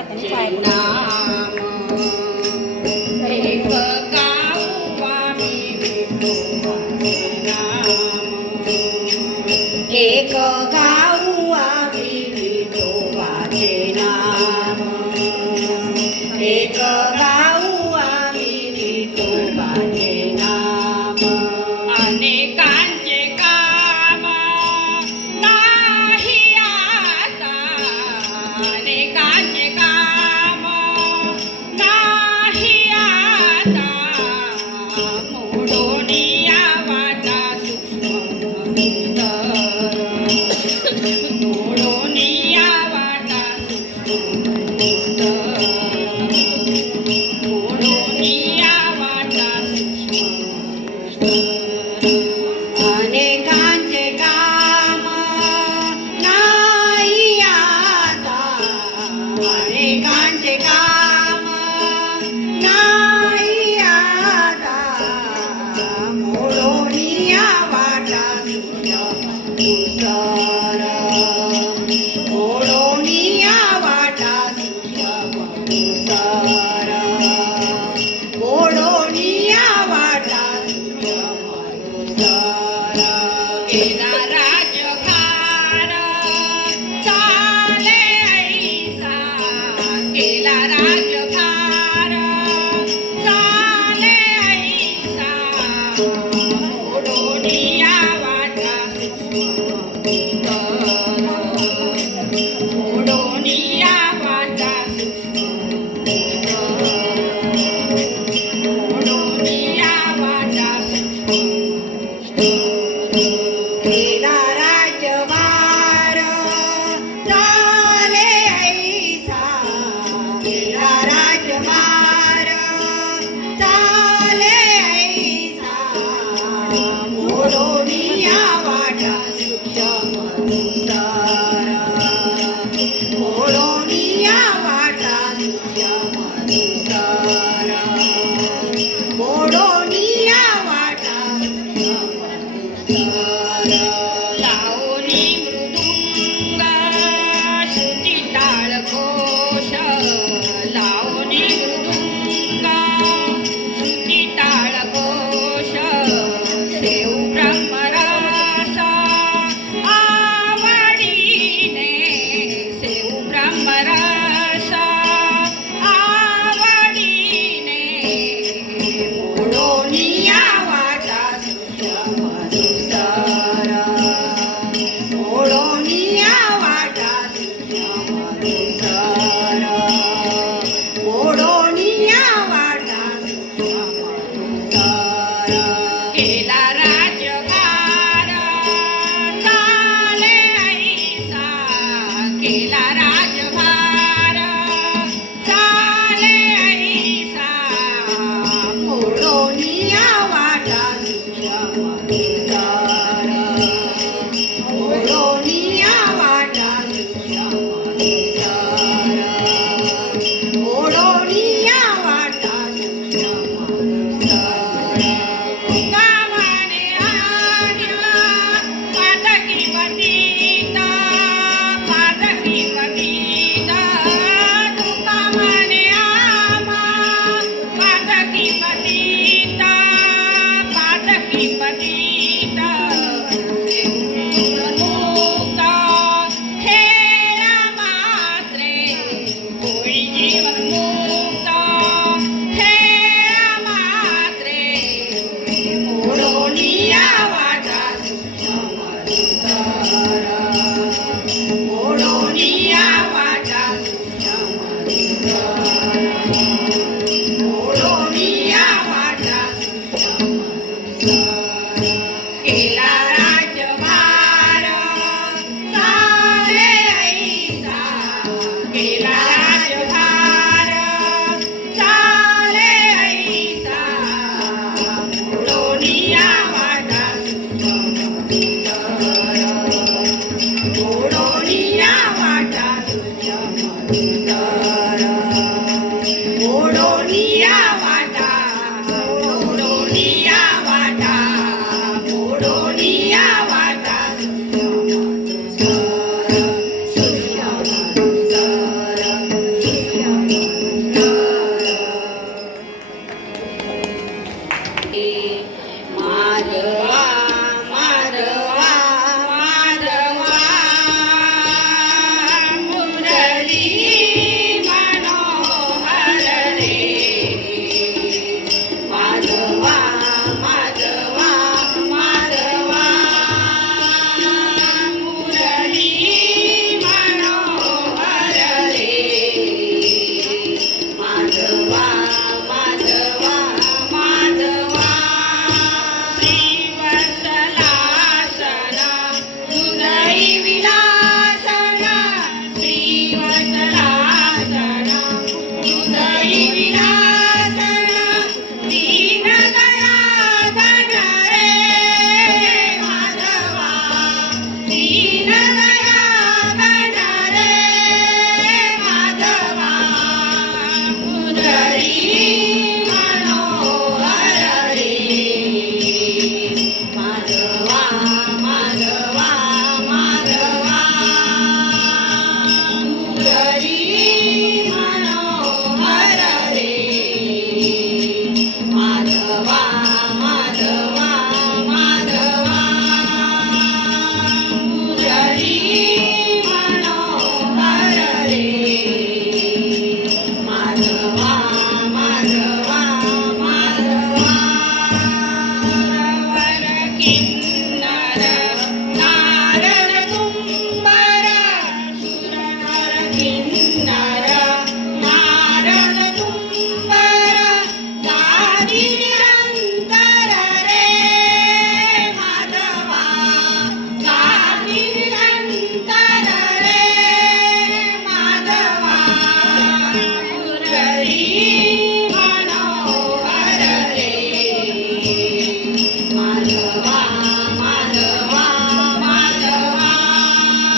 नाम एक गाऊ आम्ही विठोबाचे नाम एक गाऊ आम्ही विठोबाचे नाम एक गाऊ आम्ही विठोबाचे नाम अनेकांचे काम नाही आता अनेकांचे काम नाही आता मोडून या वाटा सूक्ष्म मोडून या वाटा मोडून या वाटा अनेकांचे काम नाही आता अनेकांचे काम नाही आता मोडून या वाटा सुसर मोडून या वाटा सुसर मोडून या वाटा गेला राजभार चाले ऐसा गेला राजभार चाले ऐसा मोडून या वाटा मोडून या वाटा मोडून या वाटा गेला राजभार चाले ऐसा गेला राजभार चाले ऐसा मोडून या वाटा सुसर मोडून या वाटा सुसर मोडून या वाटा लावणी मृदुंग श्रुती टाळ घोष लावणी मृदुंग श्रुती टाळ घोष देव ब्रह्मरस आवडीने देव ब्रह्मरस आवडीने मोडून या वाटा सुसर मोडून या वाटा सुसर मोडून या वाटा सुसर गेला राजभार चाले ऐसा गेला राजभार चाले ऐसा मोडून या वाटा सुसर मोडून या वाटा सुसर मोडून या वाटा सुसर गावाने आल्या पादकी पतिता पादकी पतिता तुका म्हणे आम्हा पादकी पतिता पादकी पतिता मुक्त हेरा मात्रे होई जीवन मुक्त हेरा मात्रे मोडून या वाटा सुसर मोडून या वाटा सुसर मोडून या वाटा सुसर गेला राजभार चाले ऐसा गेला